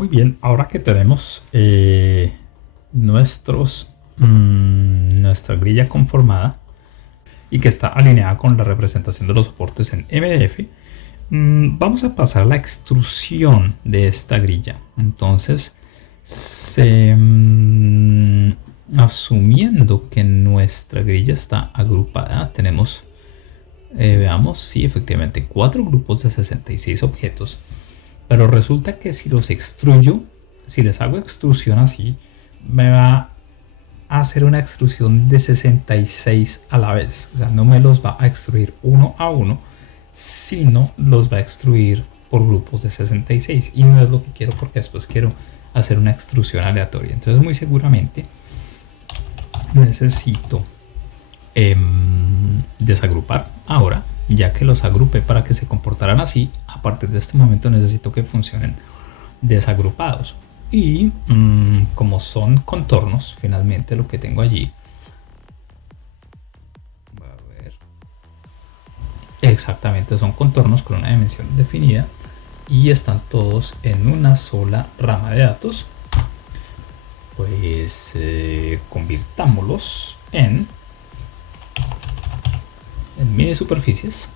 Muy bien, ahora que tenemos nuestra grilla conformada y que está alineada con la representación de los soportes en MDF, vamos a pasar a la extrusión de esta grilla. Entonces, asumiendo que nuestra grilla está agrupada, tenemos, veamos, sí, efectivamente, 4 grupos de 66 objetos. Pero resulta que si los extruyo, si les hago extrusión así, me va a hacer una extrusión de 66 a la vez. O sea, no me los va a extruir uno a uno, sino los va a extruir por grupos de 66. Y no es lo que quiero, porque después quiero hacer una extrusión aleatoria. Entonces muy seguramente necesito desagrupar ahora. Ya que los agrupé para que se comportaran así, a partir de este momento necesito que funcionen desagrupados. Y como son contornos, finalmente lo que tengo allí, a ver, exactamente son contornos con una dimensión definida y están todos en una sola rama de datos. Pues convirtámoslos en mini superficies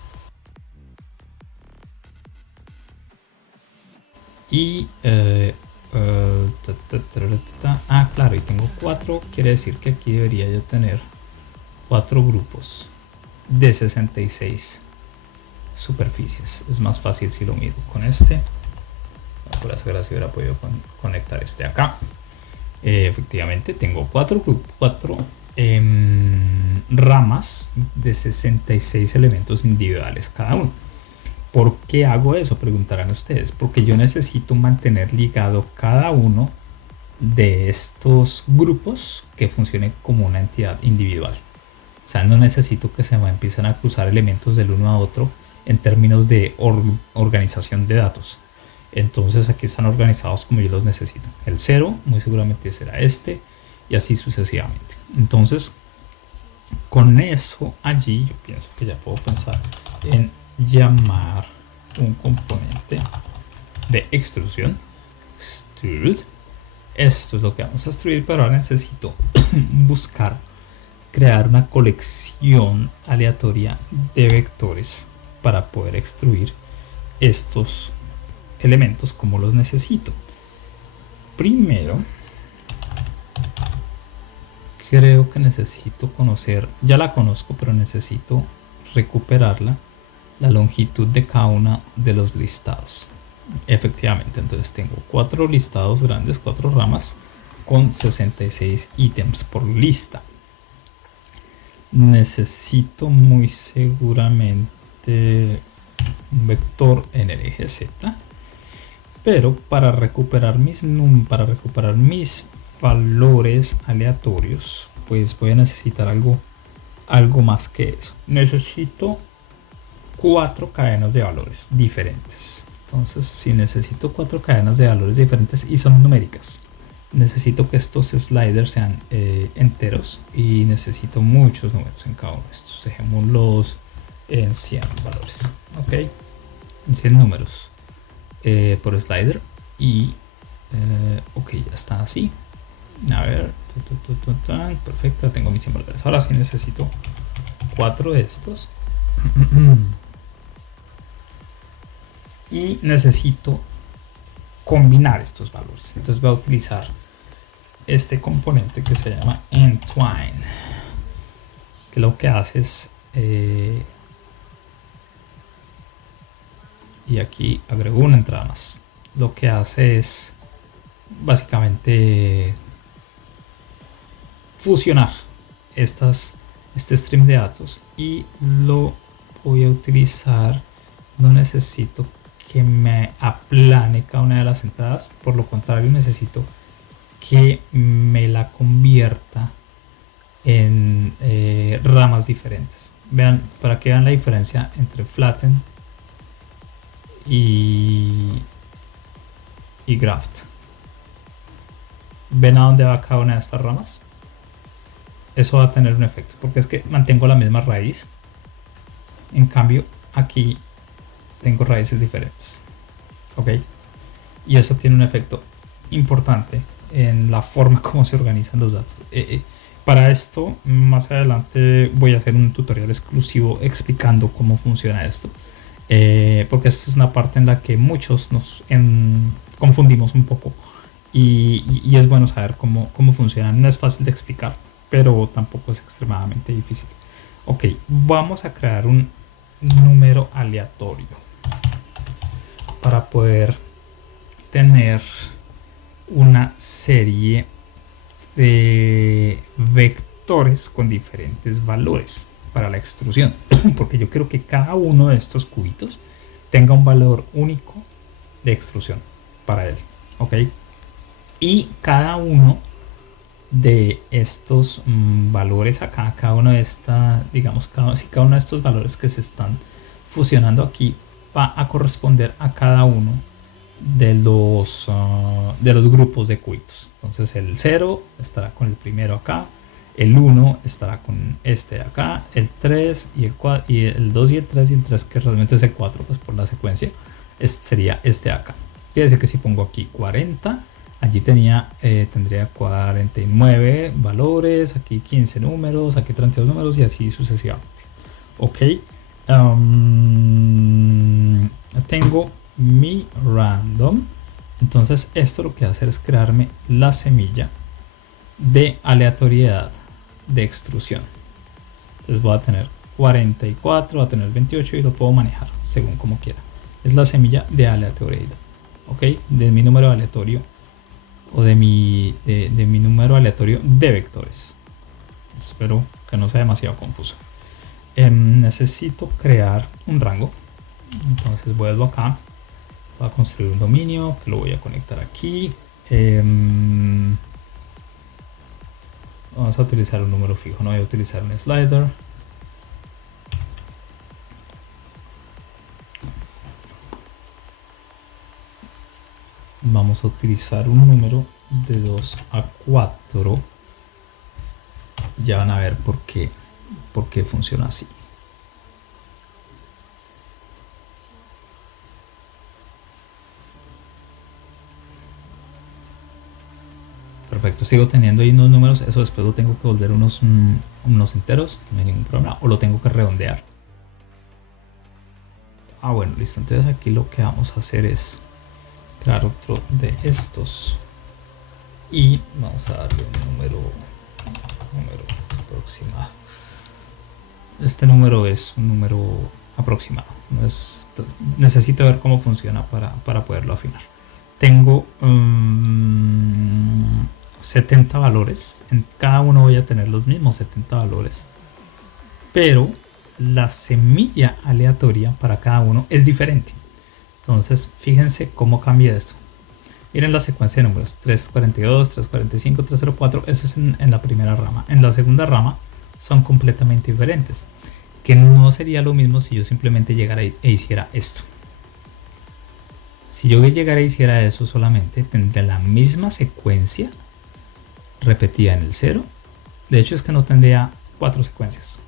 y claro, y tengo 4, quiere decir que aquí debería yo tener 4 grupos de 66 superficies. Es más fácil si lo mido con este. Por esa gracia hubiera podido conectar este acá. Efectivamente tengo 4 ramas de 66 elementos individuales cada uno. ¿Por qué hago eso? Preguntarán ustedes. Porque yo necesito mantener ligado cada uno de estos grupos que funcione como una entidad individual. O sea, no necesito que se me empiecen a cruzar elementos del uno a otro en términos de organización de datos. Entonces aquí están organizados como yo los necesito. El 0 muy seguramente será este y así sucesivamente. Entonces con eso allí yo pienso que ya puedo pensar en llamar un componente de extrusión. Extrude. Esto es lo que vamos a extruir, pero ahora necesito crear una colección aleatoria de vectores para poder extruir estos elementos como los necesito. Primero creo que necesito conocer, ya la conozco, pero necesito recuperarla, la longitud de cada uno de los listados. Efectivamente, entonces tengo 4 listados grandes, 4 ramas con 66 ítems por lista. Necesito muy seguramente un vector en el eje Z, pero para recuperar mis valores aleatorios, pues voy a necesitar algo más que eso. Necesito 4 cadenas de valores diferentes. Entonces, si necesito 4 cadenas de valores diferentes y son numéricas, necesito que estos sliders sean enteros y necesito muchos números en cada uno de estos. Dejémoslos en 100 valores, ok, en 100 números por slider y ok, ya está así. A ver, perfecto, tengo mis 100 valores. Ahora sí necesito 4 de estos y necesito combinar estos valores. Entonces voy a utilizar este componente que se llama entwine, que lo que hace es y aquí agrego una entrada más. Lo que hace es básicamente fusionar este stream de datos y lo voy a utilizar. No necesito que me aplane cada una de las entradas, por lo contrario necesito que me la convierta en ramas diferentes. Vean, para que vean la diferencia entre flatten y graft. ¿Ven a dónde va cada una de estas ramas? Eso va a tener un efecto, porque es que mantengo la misma raíz. En cambio, aquí tengo raíces diferentes. ¿Ok? Y eso tiene un efecto importante en la forma como se organizan los datos. Para esto, más adelante voy a hacer un tutorial exclusivo explicando cómo funciona esto. Porque esta es una parte en la que muchos nos confundimos un poco y es bueno saber cómo funciona. No es fácil de explicar, pero tampoco es extremadamente difícil. Ok, vamos a crear un número aleatorio para poder tener una serie de vectores con diferentes valores para la extrusión, porque yo quiero que cada uno de estos cubitos tenga un valor único de extrusión para él, ¿ok? Y cada uno de estos valores acá, cada uno de estas, digamos, cada uno de estos valores que se están fusionando aquí va a corresponder a cada uno de los grupos de cubitos. Entonces el 0 estará con el primero acá, el 1 estará con este de acá, el 3 y el 4, y el 2 y el 3, y el 3 que realmente es el 4, pues por la secuencia, sería este de acá. Quiere decir que si pongo aquí 40, allí tendría 49 valores, aquí 15 números, aquí 32 números y así sucesivamente. Ok. Tengo mi random. Entonces esto lo que va a hacer es crearme la semilla de aleatoriedad de extrusión. Entonces voy a tener 44, voy a tener 28 y lo puedo manejar según como quiera. Es la semilla de aleatoriedad, ok, de mi número aleatorio o de mi número aleatorio de vectores. Espero que no sea demasiado confuso. Necesito crear un rango. Entonces vuelvo acá, voy a construir un dominio que lo voy a conectar aquí. Vamos a utilizar un número fijo, no voy a utilizar un slider. Vamos a utilizar un número de 2 a 4. Ya van a ver por qué funciona así. Perfecto, sigo teniendo ahí unos números, eso después lo tengo que volver unos enteros, no hay ningún problema, o lo tengo que redondear. Bueno, listo, entonces aquí lo que vamos a hacer es crear otro de estos y vamos a darle un número aproximado. Este número es un número aproximado, necesito ver cómo funciona para poderlo afinar. Tengo 70 valores, en cada uno voy a tener los mismos 70 valores, pero la semilla aleatoria para cada uno es diferente. Entonces fíjense cómo cambia esto. Miren la secuencia de números: 342, 345, 304. Eso es en la primera rama. En la segunda rama son completamente diferentes, que no sería lo mismo si yo simplemente llegara e hiciera esto. Si yo llegara e hiciera eso solamente, tendría la misma secuencia repetida en el 0. De hecho es que no tendría 4 secuencias,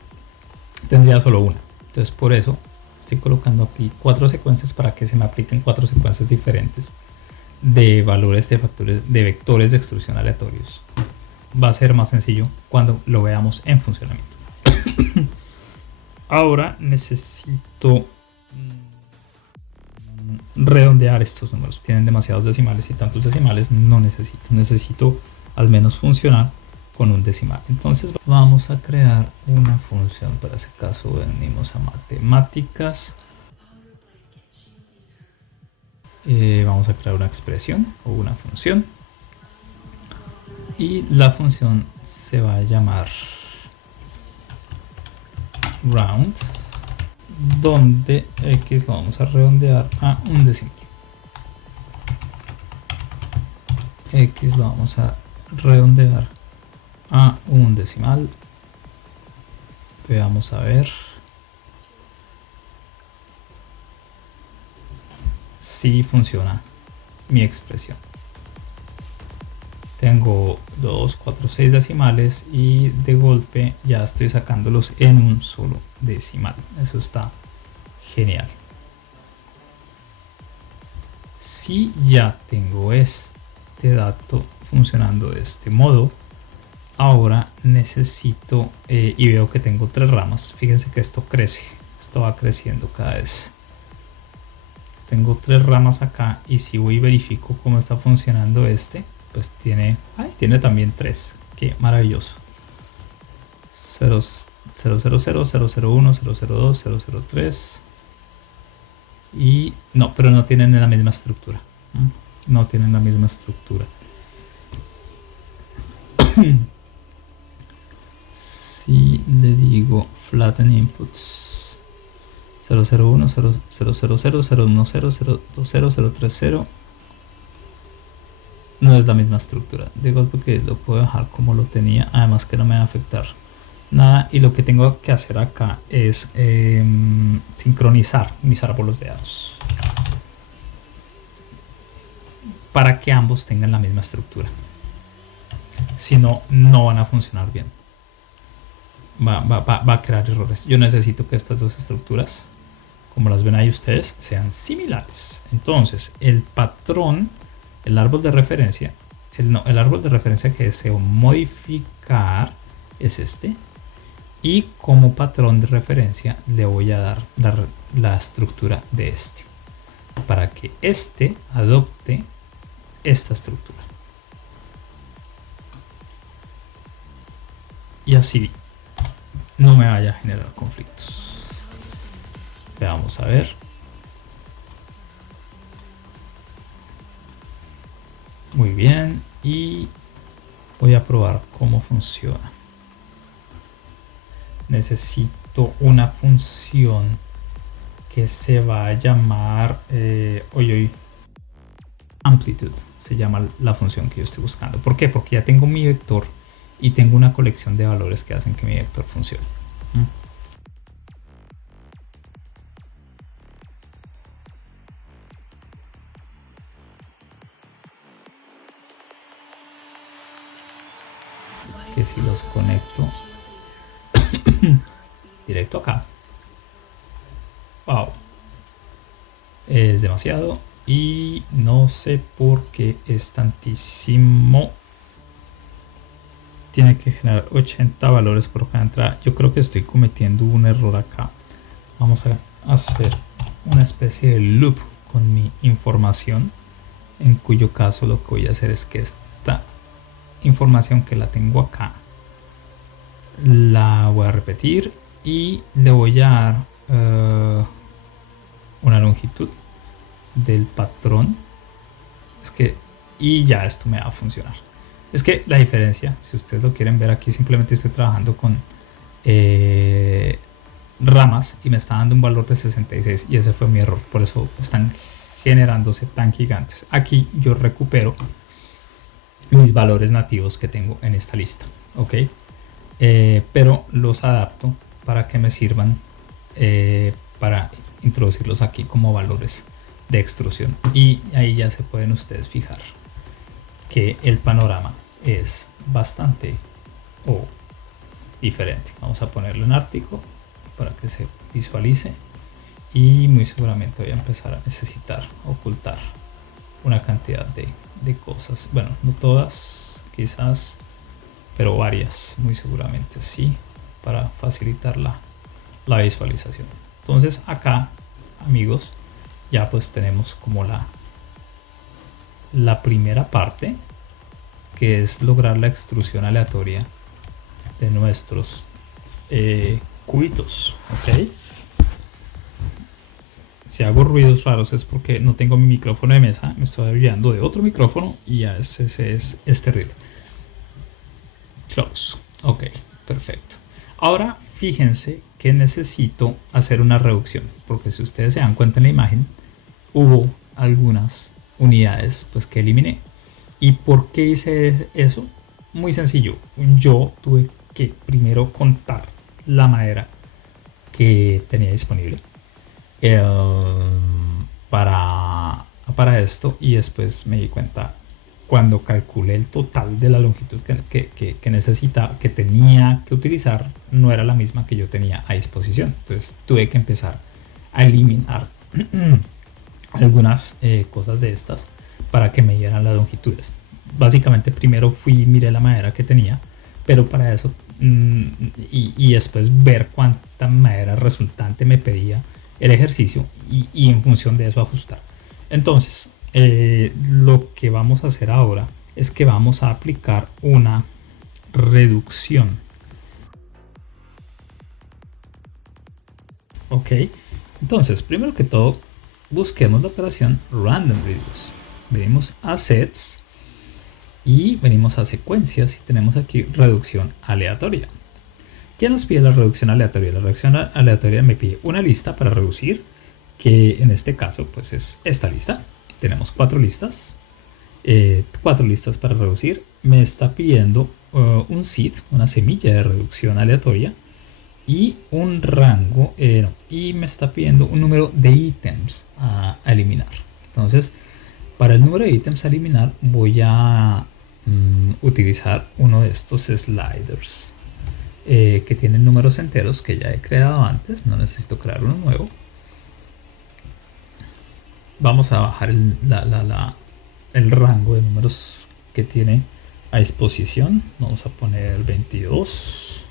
tendría solo una. Entonces por eso estoy colocando aquí 4 secuencias para que se me apliquen 4 secuencias diferentes de valores de vectores de extrusión aleatorios. Va a ser más sencillo cuando lo veamos en funcionamiento. Ahora necesito redondear estos números. Tienen demasiados decimales y tantos decimales no necesito al menos funcionar con un decimal. Entonces vamos a crear una función. Para ese caso venimos a matemáticas, vamos a crear una expresión o una función y la función se va a llamar round, donde x lo vamos a redondear a un decimal. X lo vamos a redondear a un decimal. Veamos a ver si funciona mi expresión. Tengo 2, 4, 6 decimales y de golpe ya estoy sacándolos en un solo decimal. Eso está genial. Si ya tengo esto este dato funcionando de este modo. Ahora necesito, y veo que tengo 3 ramas. Fíjense que esto crece, esto va creciendo cada vez. Tengo 3 ramas acá, y si voy y verifico cómo está funcionando este, pues tiene también 3. Qué maravilloso. 0, 0, 0, 0, 0, 0, 1, 0, 0, 2, 0, 0, 3. Y no, pero no tienen la misma estructura. No tienen la misma estructura. Si le digo flatten inputs 001, 000, 010, 020, 030, no es la misma estructura. De golpe que lo puedo dejar como lo tenía, además que no me va a afectar nada. Y lo que tengo que hacer acá es sincronizar mis árboles de datos para que ambos tengan la misma estructura. Si no, no van a funcionar bien. Va a crear errores. Yo necesito que estas dos estructuras, como las ven ahí ustedes, sean similares. Entonces, el patrón, el árbol de referencia, el árbol de referencia que deseo modificar es este. Y como patrón de referencia le voy a dar la estructura de este, para que este adopte esta estructura. Y así no me vaya a generar conflictos. Vamos a ver. Muy bien. Y voy a probar cómo funciona. Necesito una función que se va a llamar amplitude. Se llama la función que yo estoy buscando. ¿Por qué? Porque ya tengo mi vector y tengo una colección de valores que hacen que mi vector funcione. Que si los conecto directo acá, wow, es demasiado y no sé por qué es tantísimo. Tiene que generar 80 valores por cada entrada. Yo creo que estoy cometiendo un error acá. Vamos a hacer una especie de loop con mi información, en cuyo caso lo que voy a hacer es que esta información que la tengo acá la voy a repetir y le voy a dar una longitud del patrón. Y ya esto me va a funcionar. Es que la diferencia, si ustedes lo quieren ver aquí, simplemente estoy trabajando con ramas y me está dando un valor de 66 y ese fue mi error. Por eso están generándose tan gigantes. Aquí yo recupero mis valores nativos que tengo en esta lista, ok, pero los adapto para que me sirvan para introducirlos aquí como valores de extrusión, y ahí ya se pueden ustedes fijar que el panorama es bastante diferente. Vamos a ponerlo en Ártico para que se visualice, y muy seguramente voy a empezar a necesitar ocultar una cantidad de cosas. Bueno, no todas quizás, pero varias muy seguramente sí, para facilitar la visualización. Entonces acá, amigos, ya pues tenemos como la primera parte, que es lograr la extrusión aleatoria de nuestros cubitos, ok. Si hago ruidos raros es porque no tengo mi micrófono de mesa, me estoy ayudando de otro micrófono y ya ese es terrible. Close. Ok, perfecto. Ahora fíjense que necesito hacer una reducción, porque si ustedes se dan cuenta en la imagen, hubo algunas unidades pues que eliminé. ¿Y por qué hice eso? Muy sencillo. Yo tuve que primero contar la madera que tenía disponible para esto, y después me di cuenta, cuando calculé el total de la longitud que tenía que utilizar, no era la misma que yo tenía a disposición. Entonces tuve que empezar a eliminar algunas cosas de estas para que me dieran las longitudes. básicamente primero fui y miré la madera que tenía, pero para eso y después ver cuánta madera resultante me pedía el ejercicio y en función de eso ajustar. Entonces, lo que vamos a hacer ahora es que vamos a aplicar una reducción. Ok, entonces primero que todo busquemos la operación random reduce. Venimos a sets y venimos a secuencias y tenemos aquí reducción aleatoria. ¿Qué nos pide la reducción aleatoria? La reducción aleatoria me pide una lista para reducir, que en este caso pues es esta lista. Tenemos 4 listas, 4 listas para reducir. Me está pidiendo un seed, una semilla de reducción aleatoria y un rango, y me está pidiendo un número de ítems a eliminar. Entonces, para el número de ítems a eliminar voy a utilizar uno de estos sliders que tienen números enteros que ya he creado antes, no necesito crear uno nuevo. Vamos a bajar el rango de números que tiene a disposición. Vamos a poner 22.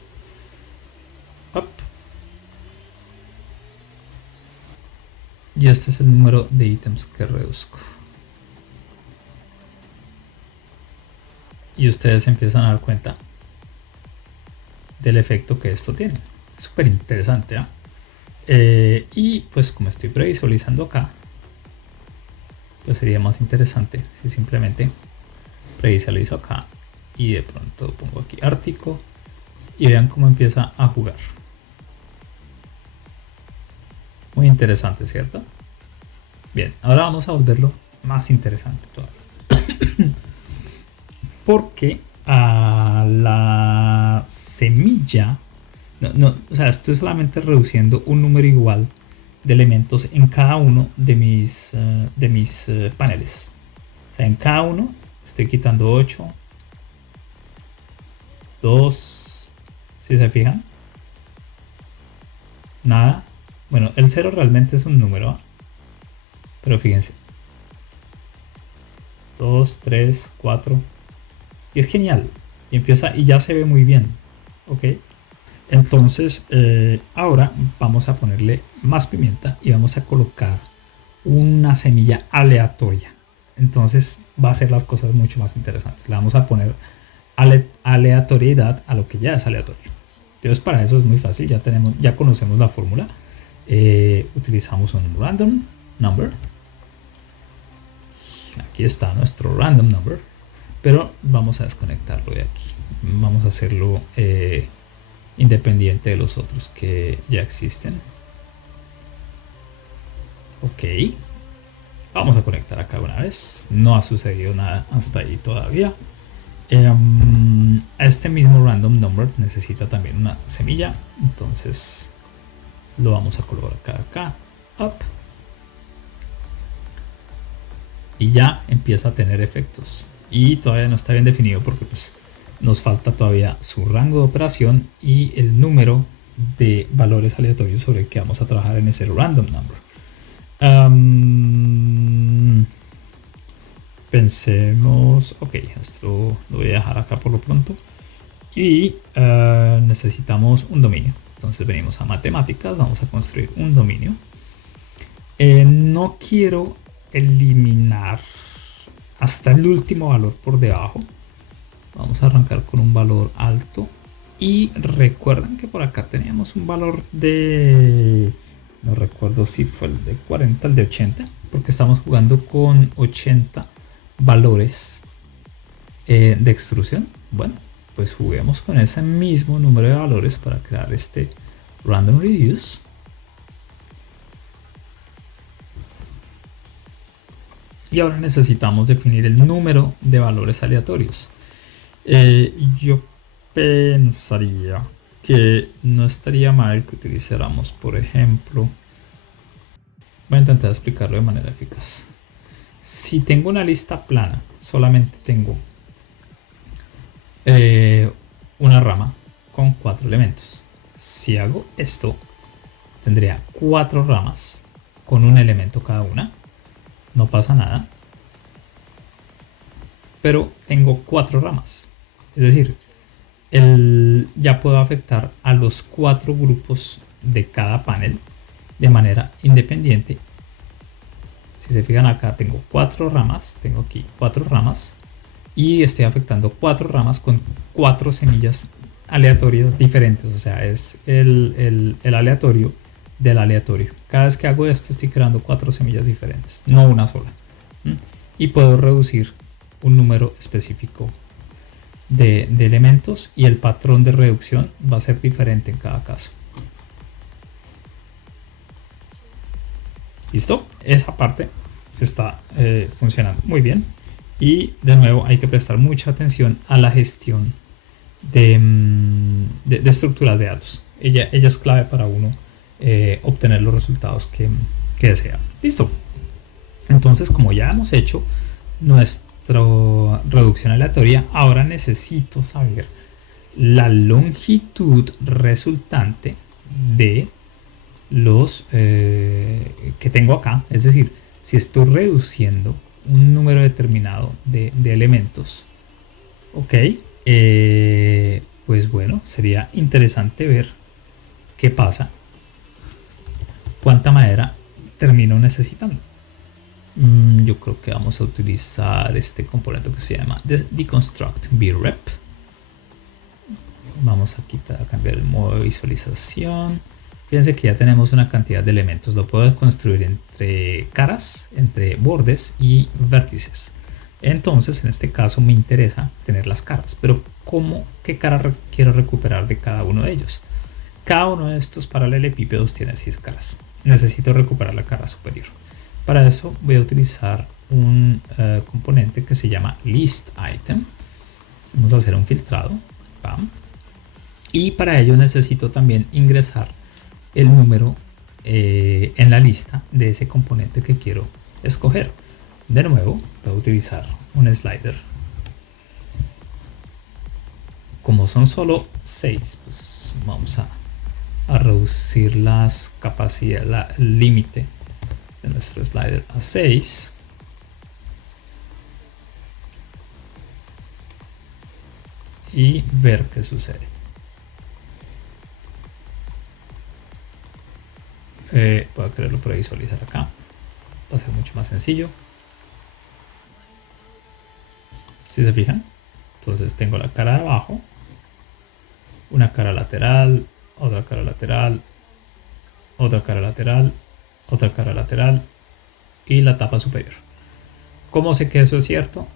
Up. Y este es el número de ítems que reduzco. Y ustedes empiezan a dar cuenta del efecto que esto tiene. Es súper interesante, ¿eh? Y pues como estoy previsualizando acá, pues sería más interesante si simplemente previsualizo acá y de pronto pongo aquí Ártico y vean cómo empieza a jugar. Muy interesante, ¿cierto? Bien, ahora vamos a volverlo más interesante todavía. Porque a la semilla, o sea, estoy solamente reduciendo un número igual de elementos en cada uno de mis paneles. O sea, en cada uno estoy quitando 8, 2, si se fijan, nada. Bueno, el 0 realmente es un número, ¿eh? Pero fíjense, 2, 3, 4, y es genial, y empieza y ya se ve muy bien, ok. Entonces ahora vamos a ponerle más pimienta y vamos a colocar una semilla aleatoria. Entonces va a hacer las cosas mucho más interesantes. Le vamos a poner aleatoriedad a lo que ya es aleatorio. Entonces para eso es muy fácil, ya conocemos la fórmula. Utilizamos un random number. Aquí está nuestro random number, pero vamos a desconectarlo de aquí. Vamos a hacerlo independiente de los otros que ya existen. Ok, vamos a conectar acá una vez. No ha sucedido nada hasta ahí todavía. Este mismo random number necesita también una semilla, entonces lo vamos a colocar acá, up, y ya empieza a tener efectos. Y todavía no está bien definido porque pues nos falta todavía su rango de operación y el número de valores aleatorios sobre el que vamos a trabajar en ese random number. Pensemos, ok, esto lo voy a dejar acá por lo pronto. Y necesitamos un dominio. Entonces venimos a matemáticas, vamos a construir un dominio. No quiero eliminar hasta el último valor por debajo. Vamos a arrancar con un valor alto. Y recuerden que por acá teníamos un valor de... no recuerdo si fue el de 40, el de 80. Porque estamos jugando con 80 valores de extrusión. Bueno, pues juguemos con ese mismo número de valores para crear este random reduce. Y ahora necesitamos definir el número de valores aleatorios. Yo pensaría que no estaría mal que utilizáramos, por ejemplo, voy a intentar explicarlo de manera eficaz. Si tengo una lista plana, solamente tengo una rama con 4 elementos. Si hago esto, tendría 4 ramas con un elemento cada una. No pasa nada. pero tengo 4 ramas. Es decir, ya puedo afectar a los 4 grupos de cada panel de manera independiente. Si se fijan acá tengo 4 ramas, tengo aquí 4 ramas y estoy afectando 4 ramas con 4 semillas aleatorias diferentes. O sea, es el aleatorio del aleatorio. Cada vez que hago esto estoy creando 4 semillas diferentes, no una sola. Y puedo reducir un número específico de elementos y el patrón de reducción va a ser diferente en cada caso. ¿Listo? Esa parte está funcionando muy bien. Y de nuevo hay que prestar mucha atención a la gestión de estructuras de datos. Ella es clave para uno obtener los resultados que desea. Listo. Entonces, como ya hemos hecho nuestra reducción aleatoria, ahora necesito saber la longitud resultante de los que tengo acá. Es decir, si estoy reduciendo un número determinado de elementos, ok, pues bueno, sería interesante ver qué pasa, cuánta madera termino necesitando. Yo creo que vamos a utilizar este componente que se llama deconstruct brep. Vamos a cambiar el modo de visualización. Fíjense que ya tenemos una cantidad de elementos. Lo puedo construir entre caras, entre bordes y vértices. Entonces, en este caso me interesa tener las caras. Pero ¿qué cara quiero recuperar de cada uno de ellos? Cada uno de estos paralelepípedos tiene 6 caras. Necesito recuperar la cara superior. Para eso voy a utilizar un componente que se llama listItem. Vamos a hacer un filtrado. ¡Pam! Y para ello necesito también ingresar el número en la lista de ese componente que quiero escoger. De nuevo, voy a utilizar un slider. Como son solo 6, pues vamos a reducir las capacidades, el límite de nuestro slider a 6. Y ver qué sucede. Voy a quererlo previsualizar acá. Va a ser mucho más sencillo. Si se fijan, entonces tengo la cara de abajo, una cara lateral, otra cara lateral, otra cara lateral, otra cara lateral y la tapa superior. ¿Cómo sé que eso es cierto?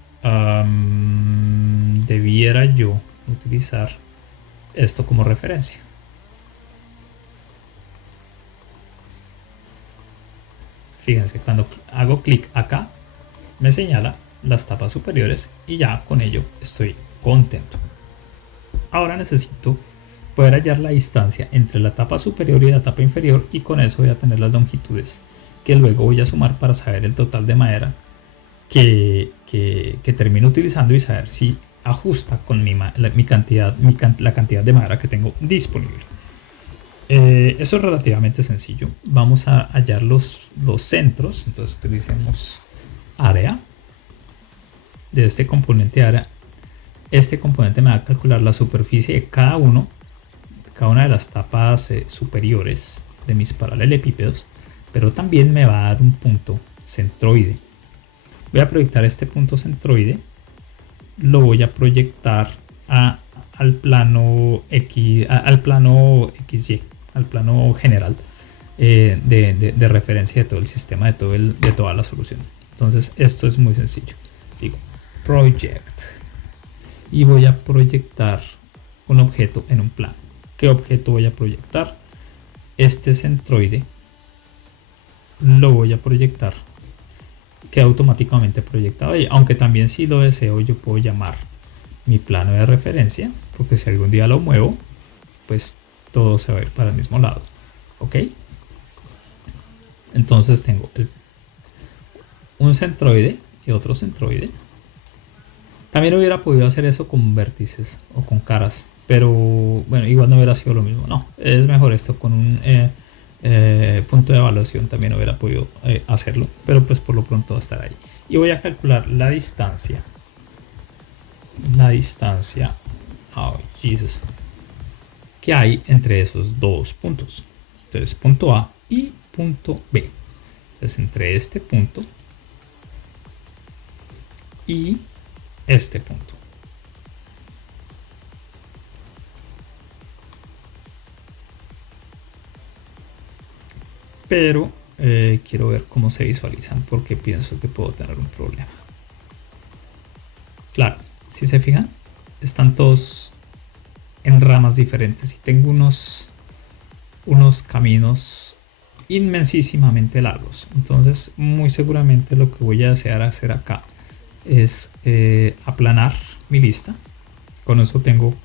Debiera yo utilizar esto como referencia. Fíjense, cuando hago clic acá, me señala las tapas superiores y ya con ello estoy contento. Ahora necesito poder hallar la distancia entre la tapa superior y la tapa inferior y con eso voy a tener las longitudes que luego voy a sumar para saber el total de madera que termino utilizando y saber si ajusta con la cantidad de madera que tengo disponible. Eso es relativamente sencillo. Vamos a hallar los centros. Entonces utilicemos área. De este componente área, este componente me va a calcular la superficie de cada una de las tapas superiores de mis paralelepípedos, pero también me va a dar un punto centroide. Voy a proyectar este punto centroide, lo voy a proyectar al plano XY, al plano general de referencia de todo el sistema, de toda la solución. Entonces esto es muy sencillo. Digo project y voy a proyectar un objeto en un plano. ¿Qué objeto voy a proyectar? Este centroide lo voy a proyectar, queda automáticamente proyectado ahí, aunque también si lo deseo yo puedo llamar mi plano de referencia, porque si algún día lo muevo pues todo se va a ir para el mismo lado. Ok, entonces tengo un centroide y otro centroide. También hubiera podido hacer eso con vértices o con caras, pero bueno, igual no hubiera sido lo mismo. No, es mejor esto con un punto de evaluación. También hubiera podido hacerlo, pero pues por lo pronto va a estar ahí. Y voy a calcular la distancia la distancia, oh Jesus, que hay entre esos dos puntos. Entonces punto A y punto B. Entonces entre este punto y este punto. Pero quiero ver cómo se visualizan porque pienso que puedo tener un problema. Claro, si se fijan, están todos en ramas diferentes y tengo unos caminos inmensísimamente largos. Entonces muy seguramente lo que voy a desear hacer acá es aplanar mi lista. Con eso tengo,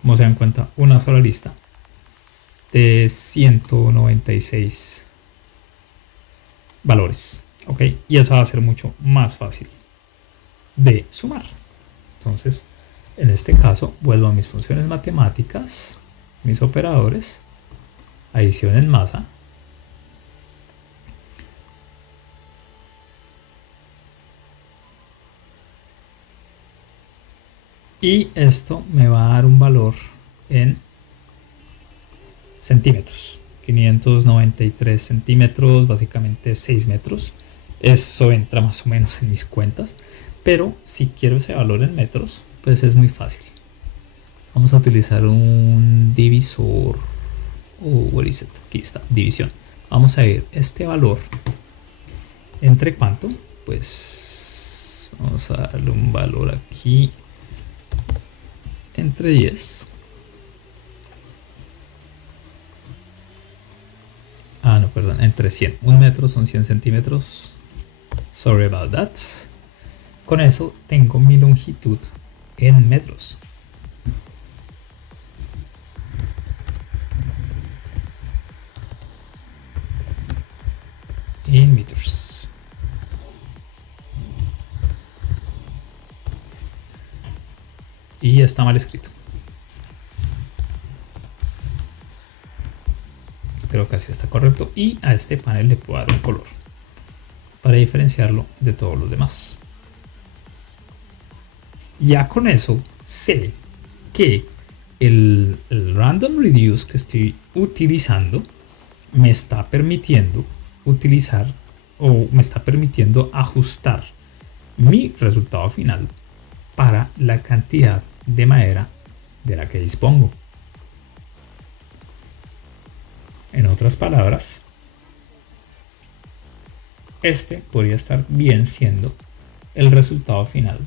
como se dan cuenta, una sola lista de 196 valores, ok, y esa va a ser mucho más fácil de sumar. Entonces en este caso vuelvo a mis funciones matemáticas, mis operadores, adición en masa, y esto me va a dar un valor en centímetros, 593 centímetros, básicamente 6 metros. Eso entra más o menos en mis cuentas, pero si quiero ese valor en metros, pues es muy fácil. Vamos a utilizar un divisor. Where is it? Aquí está, división. Vamos a ver este valor entre cuánto. Pues vamos a darle un valor aquí entre 10. Ah, no, perdón, entre 100. Un metro son 100 centímetros. Sorry about that. Con eso tengo mi longitud en metros. In meters. Y está mal escrito. Creo que así está correcto. Y a este panel le puedo dar un color para diferenciarlo de todos los demás. Ya con eso sé que el random reduce que estoy utilizando me está permitiendo utilizar o me está permitiendo ajustar mi resultado final para la cantidad de madera de la que dispongo. En otras palabras, este podría estar bien siendo el resultado final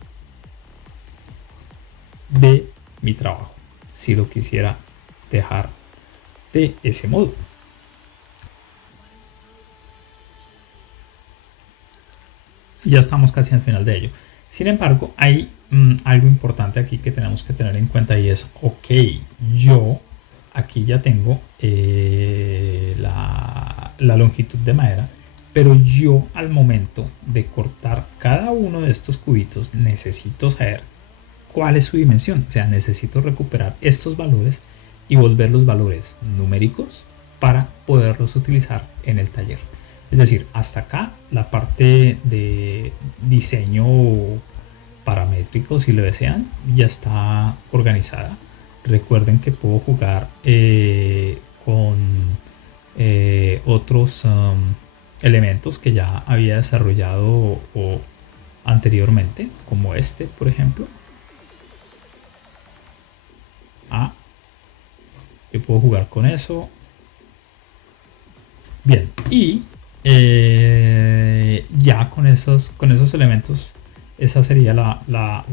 de mi trabajo, si lo quisiera dejar de ese modo. Ya estamos casi al final de ello. Sin embargo, hay algo importante aquí que tenemos que tener en cuenta y es, ok, yo aquí ya tengo la longitud de madera, pero yo al momento de cortar cada uno de estos cubitos necesito saber cuál es su dimensión. O sea, necesito recuperar estos valores y volver los valores numéricos para poderlos utilizar en el taller. Es decir, hasta acá la parte de diseño paramétrico, si lo desean, ya está organizada. Recuerden que puedo jugar con otros elementos que ya había desarrollado anteriormente, como este, por ejemplo. Yo puedo jugar con eso. Bien, y ya con esos elementos, esa sería la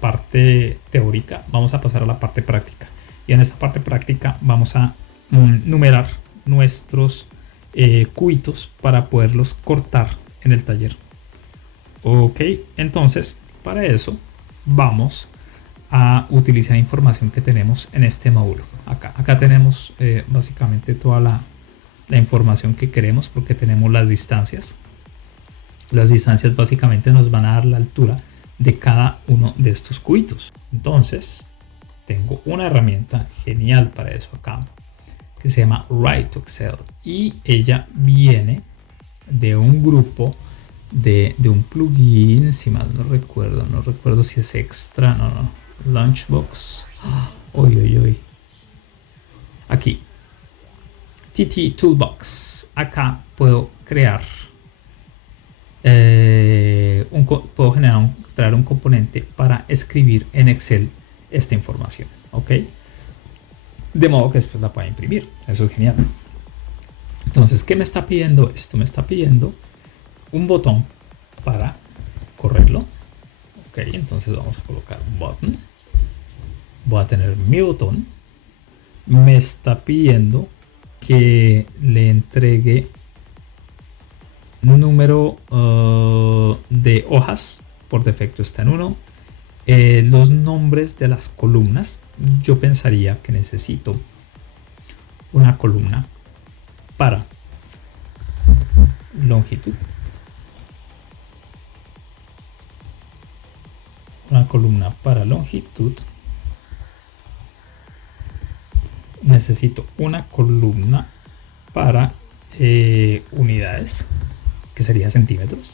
parte teórica. Vamos a pasar a la parte práctica, y en esta parte práctica vamos a numerar nuestros cubitos para poderlos cortar en el taller. Ok, entonces para eso vamos a utilizar información que tenemos en este módulo. Acá tenemos básicamente toda la información que queremos, porque tenemos las distancias. Las distancias básicamente nos van a dar la altura de cada uno de estos cubitos. Entonces tengo una herramienta genial para eso acá, que se llama Write to Excel, y ella viene de un grupo de un plugin, si mal no recuerdo si es extra, no, Launchbox, uy, aquí, TT Toolbox, acá puedo crear, puedo traer un componente para escribir en Excel esta información, ¿ok? De modo que después la pueda imprimir, eso es genial. Entonces, ¿qué me está pidiendo esto? Me está pidiendo un botón para correrlo. Ok, entonces vamos a colocar button. Voy a tener mi botón. Me está pidiendo que le entregue número de hojas. Por defecto está en 1. Los nombres de las columnas. Yo pensaría que necesito una columna para longitud, una columna para longitud, necesito una columna para unidades, que sería centímetros,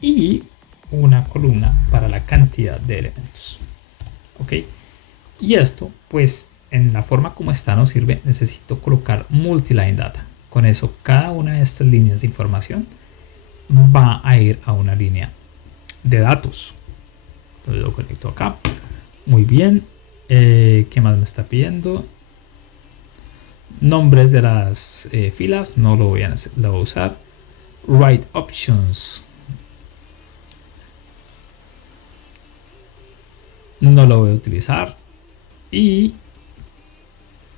y una columna para la cantidad de elementos. Ok, y esto pues en la forma como está nos sirve. Necesito colocar multiline data. Con eso cada una de estas líneas de información va a ir a una línea de datos. Entonces lo conecto acá. Muy bien. ¿Qué más me está pidiendo? Nombres de las filas. No lo voy a usar. Write options. No lo voy a utilizar. Y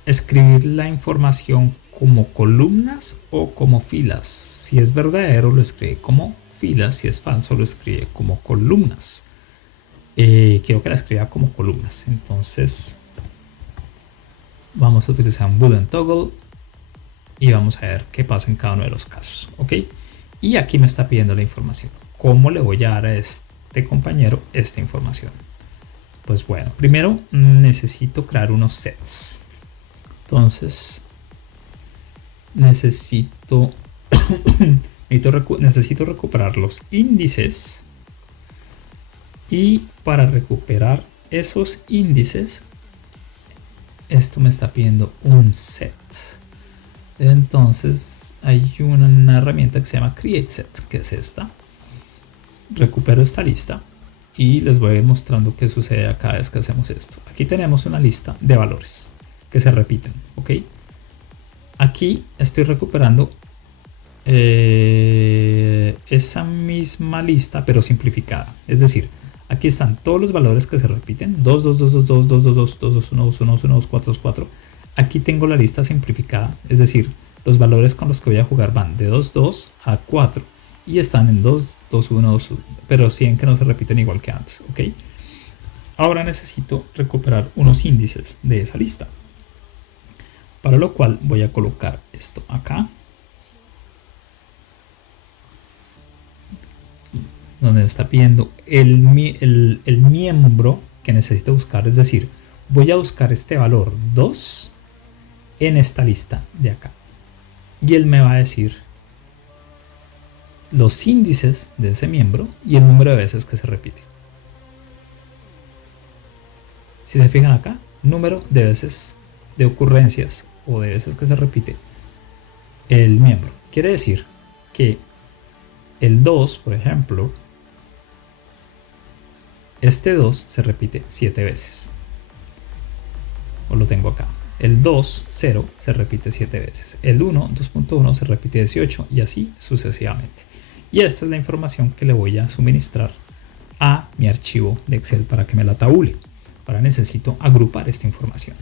escribir la información como columnas o como filas. Si es verdadero lo escribe como filas, si es falso lo escribe como columnas. Quiero que la escriba como columnas, entonces vamos a utilizar un boolean toggle y vamos a ver qué pasa en cada uno de los casos. Ok, y aquí me está pidiendo la información. ¿Cómo le voy a dar a este compañero esta información? Pues bueno, primero necesito crear unos sets. Entonces necesito recuperar los índices, y para recuperar esos índices esto me está pidiendo un set. Entonces hay una herramienta que se llama create set, que es esta. Recupero esta lista y les voy a ir mostrando qué sucede cada vez que hacemos esto. Aquí tenemos una lista de valores que se repiten, ¿ok? Aquí estoy recuperando esa misma lista, pero simplificada. Es decir, aquí están todos los valores que se repiten. 2, 2, 2, 2, 2, 2, 2, 2, 2, 2, 1, 2, 1, 1, 2, 4, 2, 4. Aquí tengo la lista simplificada. Es decir, los valores con los que voy a jugar van de 2, 2 a 4. Y están en 2, 2, 1, 2, 1. Pero sí en que no se repiten igual que antes, ¿ok? Ahora necesito recuperar unos índices de esa lista. Para lo cual voy a colocar esto acá, donde me está pidiendo el miembro que necesito buscar. Es decir, voy a buscar este valor 2 en esta lista de acá. Y él me va a decir los índices de ese miembro y el número de veces que se repite. Si se fijan acá, número de veces de ocurrencias o de veces que se repite el miembro. Quiere decir que el 2, por ejemplo, este 2 se repite 7 veces. O lo tengo acá. El 2, 0 se repite 7 veces. El 1, 2.1 se repite 18 y así sucesivamente. Y esta es la información que le voy a suministrar a mi archivo de Excel para que me la tabule. Ahora necesito agrupar esta información.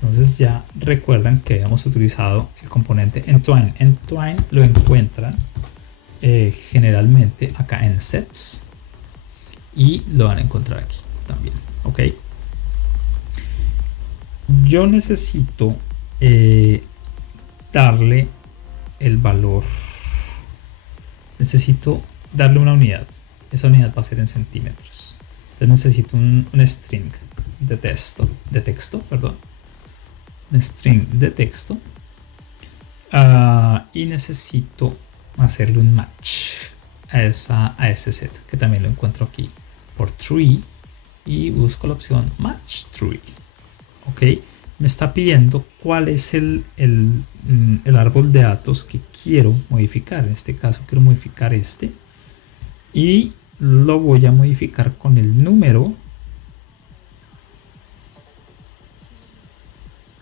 Entonces ya recuerdan que habíamos utilizado el componente Entwine. Entwine lo encuentran generalmente acá en Sets y lo van a encontrar aquí también. Ok. Yo necesito darle el valor. Necesito darle una unidad. Esa unidad va a ser en centímetros. Entonces necesito un string de texto, perdón. Un string de texto. Y necesito hacerle un match a ese set, que también lo encuentro aquí por tree, y busco la opción match tree. Ok, me está pidiendo cuál es el árbol de datos que quiero modificar. En este caso quiero modificar este, y lo voy a modificar con el número.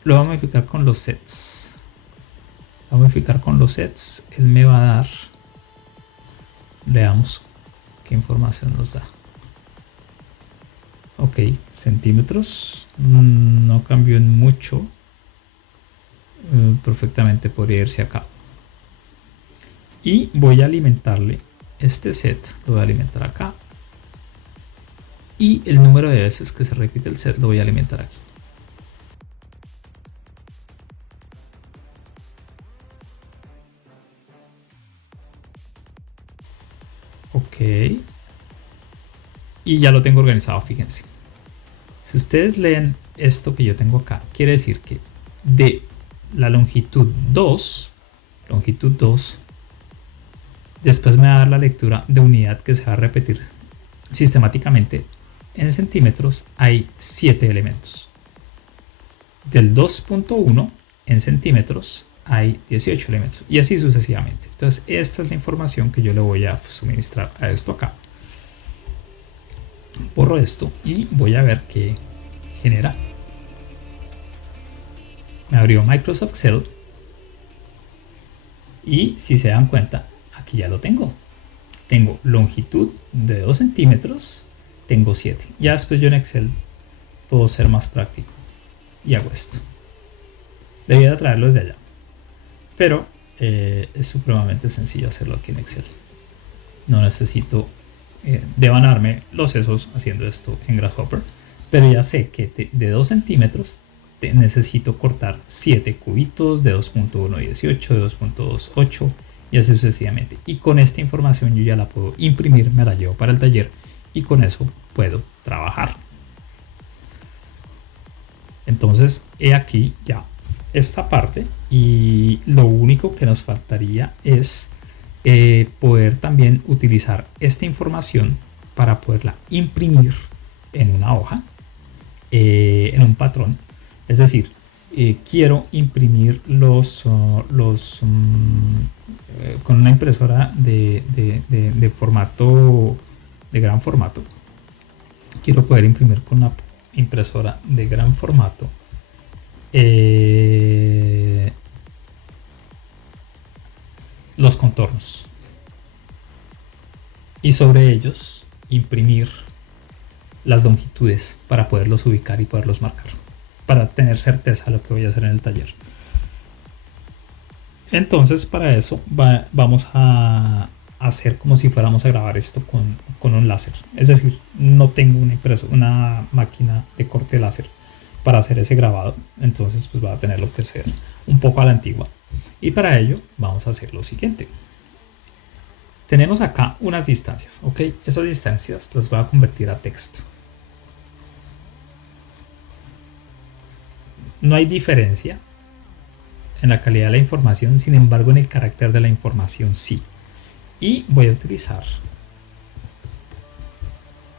Lo voy a modificar con los sets. Lo voy a modificar con los sets. Él me va a dar, veamos qué información nos da. Ok, centímetros, no cambió en mucho. Perfectamente podría irse acá. Y voy a alimentarle este set, lo voy a alimentar acá. Y el número de veces que se repite el set lo voy a alimentar aquí. Ok. Y ya lo tengo organizado, fíjense. Si ustedes leen esto que yo tengo acá, quiere decir que de la longitud 2, después me va a dar la lectura de unidad que se va a repetir sistemáticamente. En centímetros hay 7 elementos. Del 2.1 en centímetros hay 18 elementos, y así sucesivamente. Entonces esta es la información que yo le voy a suministrar a esto acá. Borro esto y voy a ver qué genera. Me abrió Microsoft Excel, y si se dan cuenta, aquí ya lo tengo. Tengo longitud de 2 centímetros, tengo 7. Ya después yo en Excel puedo ser más práctico y hago esto. Debería traerlo desde allá, pero es supremamente sencillo hacerlo aquí en Excel. No necesito devanarme los sesos haciendo esto en Grasshopper, pero ya sé que de 2 centímetros necesito cortar 7 cubitos, de 2.1 18, de 2.2 8, y así sucesivamente. Y con esta información yo ya la puedo imprimir, me la llevo para el taller y con eso puedo trabajar. Entonces he aquí ya esta parte, y lo único que nos faltaría es poder también utilizar esta información para poderla imprimir en una hoja, en un patrón. Es decir, quiero imprimir con una impresora de formato, de gran formato. Quiero poder imprimir con una impresora de gran formato los contornos, y sobre ellos imprimir las longitudes para poderlos ubicar y poderlos marcar, para tener certeza de lo que voy a hacer en el taller. Entonces para eso vamos a hacer como si fuéramos a grabar esto con un láser. Es decir, no tengo una máquina de corte láser para hacer ese grabado, entonces pues va a tener lo que ser un poco a la antigua. Y para ello vamos a hacer lo siguiente. Tenemos acá unas distancias, ¿ok? Esas distancias las voy a convertir a texto. No hay diferencia en la calidad de la información, sin embargo en el carácter de la información sí. Y voy a utilizar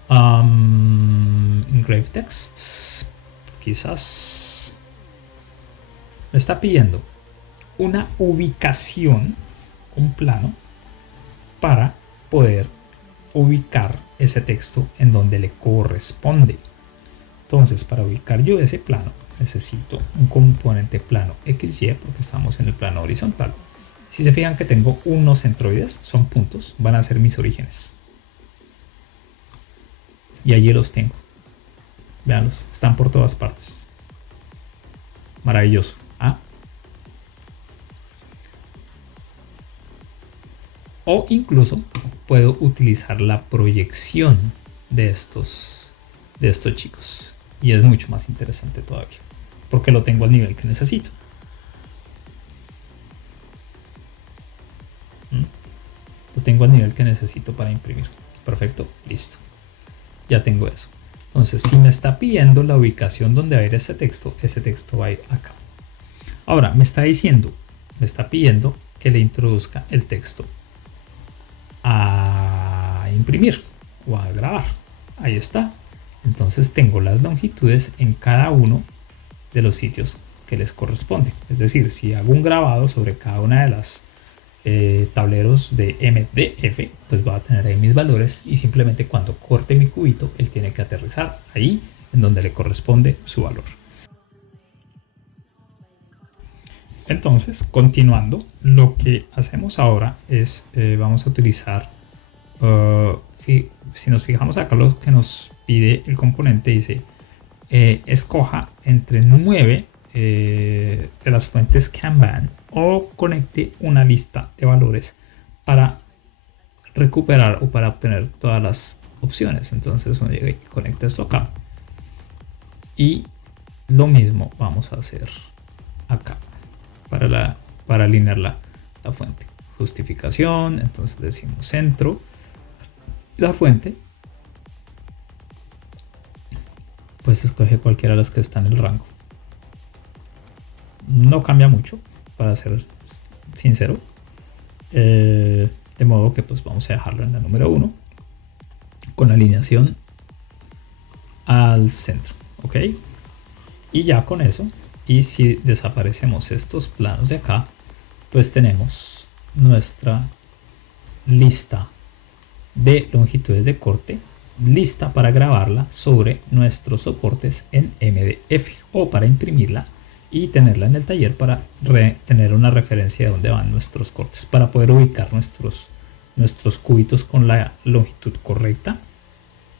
Engrave Text. Quizás me está pidiendo una ubicación, un plano, para poder ubicar ese texto en donde le corresponde. Entonces, para ubicar yo ese plano, necesito un componente plano XY, porque estamos en el plano horizontal. Si se fijan que tengo unos centroides, son puntos, van a ser mis orígenes. Y allí los tengo. Veanlos, están por todas partes. Maravilloso. ¿Ah? O incluso puedo utilizar la proyección de estos chicos. Y es mucho más interesante todavía, porque lo tengo al nivel que necesito. Lo tengo al nivel que necesito para imprimir. Perfecto, listo. Ya tengo eso. Entonces, si me está pidiendo la ubicación donde va a ir ese texto va a ir acá. Ahora, me está pidiendo que le introduzca el texto a imprimir o a grabar. Ahí está. Entonces tengo las longitudes en cada uno de los sitios que les corresponde. Es decir, si hago un grabado sobre cada una de las tableros de MDF, pues va a tener ahí mis valores y simplemente cuando corte mi cubito, él tiene que aterrizar ahí en donde le corresponde su valor. Entonces, continuando, lo que hacemos ahora es, vamos a utilizar, si nos fijamos acá lo que nos pide el componente, dice, escoja entre 9 de las fuentes Kanban o conecte una lista de valores para recuperar o para obtener todas las opciones. Entonces uno llega y conecta esto acá. Y lo mismo vamos a hacer acá para alinear la fuente. Justificación, entonces decimos centro, la fuente, pues escoge cualquiera de las que están en el rango. No cambia mucho, para ser sincero. De modo que pues vamos a dejarlo en la número 1 con alineación al centro, ok. Y ya con eso, y si desaparecemos estos planos de acá, pues tenemos nuestra lista de longitudes de corte lista para grabarla sobre nuestros soportes en MDF o para imprimirla y tenerla en el taller para tener una referencia de dónde van nuestros cortes, para poder ubicar nuestros cubitos con la longitud correcta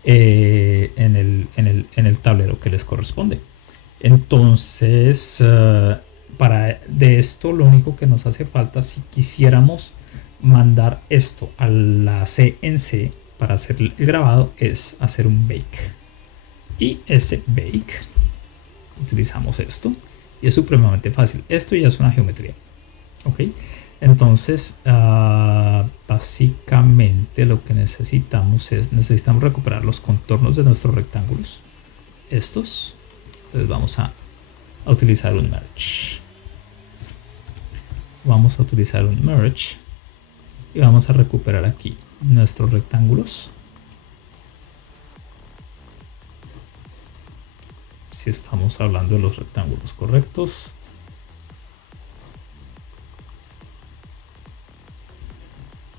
en el tablero que les corresponde. Entonces, de esto lo único que nos hace falta, si quisiéramos mandar esto a la CNC para hacer el grabado, es hacer un bake. Y ese bake, utilizamos esto. Y es supremamente fácil. Esto ya es una geometría. Ok. Entonces, básicamente lo que necesitamos recuperar los contornos de nuestros rectángulos. Estos. Entonces vamos a utilizar un merge. Vamos a utilizar un merge. Y vamos a recuperar aquí nuestros rectángulos. Si estamos hablando de los rectángulos correctos.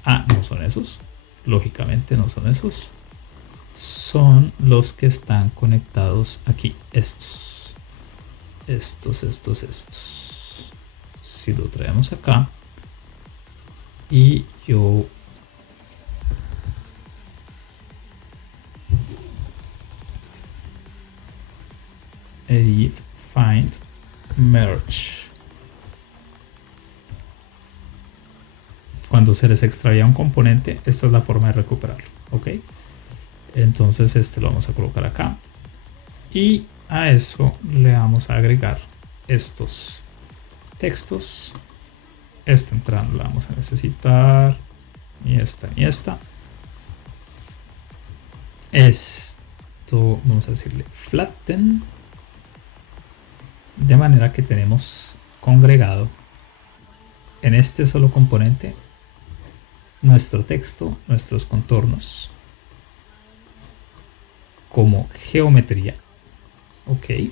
No son esos. Lógicamente no son esos. Son los que están conectados aquí. Estos. Si lo traemos acá. Y yo edit, find, merge. Cuando se les extraía un componente, esta es la forma de recuperarlo. Ok. Entonces este lo vamos a colocar acá. Y a eso le vamos a agregar estos textos. Esta entrada la vamos a necesitar. Ni esta, ni esta. Esto vamos a decirle flatten. De manera que tenemos congregado en este solo componente nuestro texto, nuestros contornos como geometría. Ok.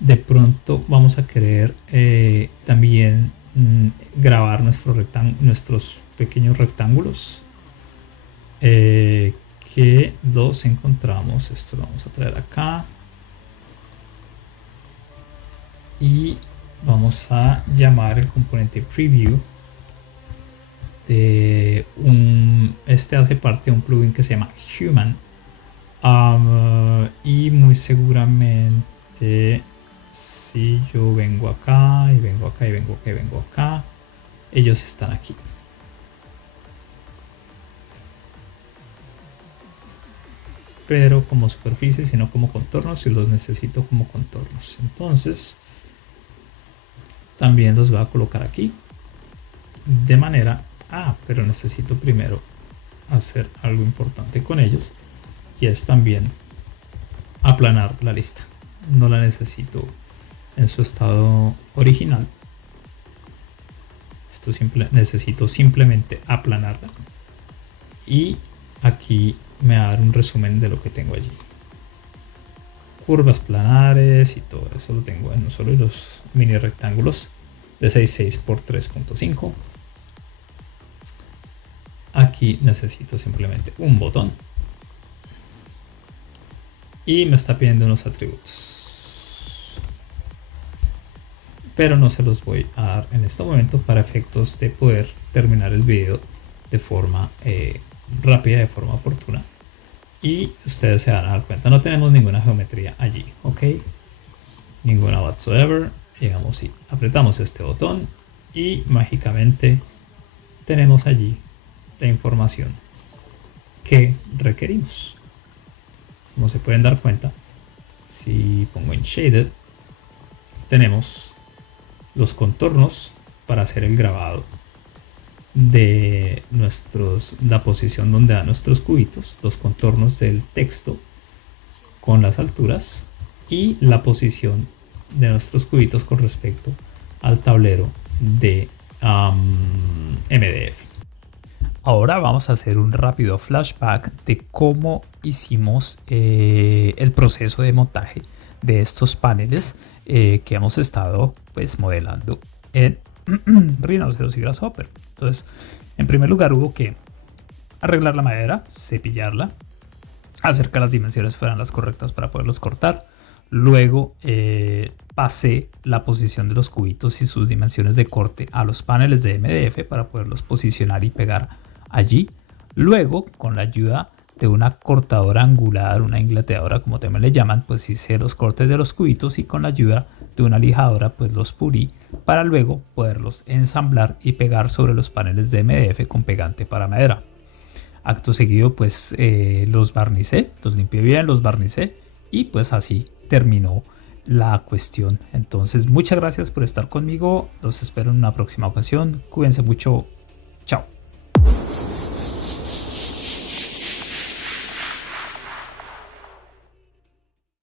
De pronto vamos a querer también grabar nuestros pequeños rectángulos que los encontramos. Esto lo vamos a traer acá y vamos a llamar el componente preview de este hace parte de un plugin que se llama Human, y muy seguramente si yo vengo acá y vengo acá y vengo acá y vengo acá, ellos están aquí. Pero como superficie, sino como contornos, y los necesito como contornos. Entonces también los voy a colocar aquí de manera pero necesito primero hacer algo importante con ellos, y es también aplanar la lista. No la necesito en su estado original. Necesito simplemente aplanarla, y aquí me va a dar un resumen de lo que tengo allí. Curvas planares y todo eso lo tengo en solo los mini rectángulos de 6.6 por 3.5. Aquí necesito simplemente un botón y me está pidiendo unos atributos, pero no se los voy a dar en este momento para efectos de poder terminar el video de forma rápida, de forma oportuna, y ustedes se van a dar cuenta, no tenemos ninguna geometría allí, ok, ninguna whatsoever. Llegamos y apretamos este botón y mágicamente tenemos allí la información que requerimos. Como se pueden dar cuenta, si pongo en Shaded, tenemos los contornos para hacer el grabado de la posición donde dan nuestros cubitos, los contornos del texto con las alturas y la posición de nuestros cubitos con respecto al tablero de MDF. Ahora vamos a hacer un rápido flashback de cómo hicimos el proceso de montaje de estos paneles que hemos estado pues modelando en Rhinoceros y Grasshopper. Entonces, en primer lugar hubo que arreglar la madera, cepillarla, hacer que las dimensiones fueran las correctas para poderlos cortar. Luego pasé la posición de los cubitos y sus dimensiones de corte a los paneles de MDF para poderlos posicionar y pegar allí. Luego, con la ayuda de una cortadora angular, una inglateadora como también le llaman, pues hice los cortes de los cubitos y con la ayuda de una lijadora pues los pulí para luego poderlos ensamblar y pegar sobre los paneles de MDF con pegante para madera. Acto seguido pues los barnicé, los limpié bien, los barnicé y pues así terminó la cuestión. Entonces muchas gracias por estar conmigo, los espero en una próxima ocasión, cuídense mucho, chao.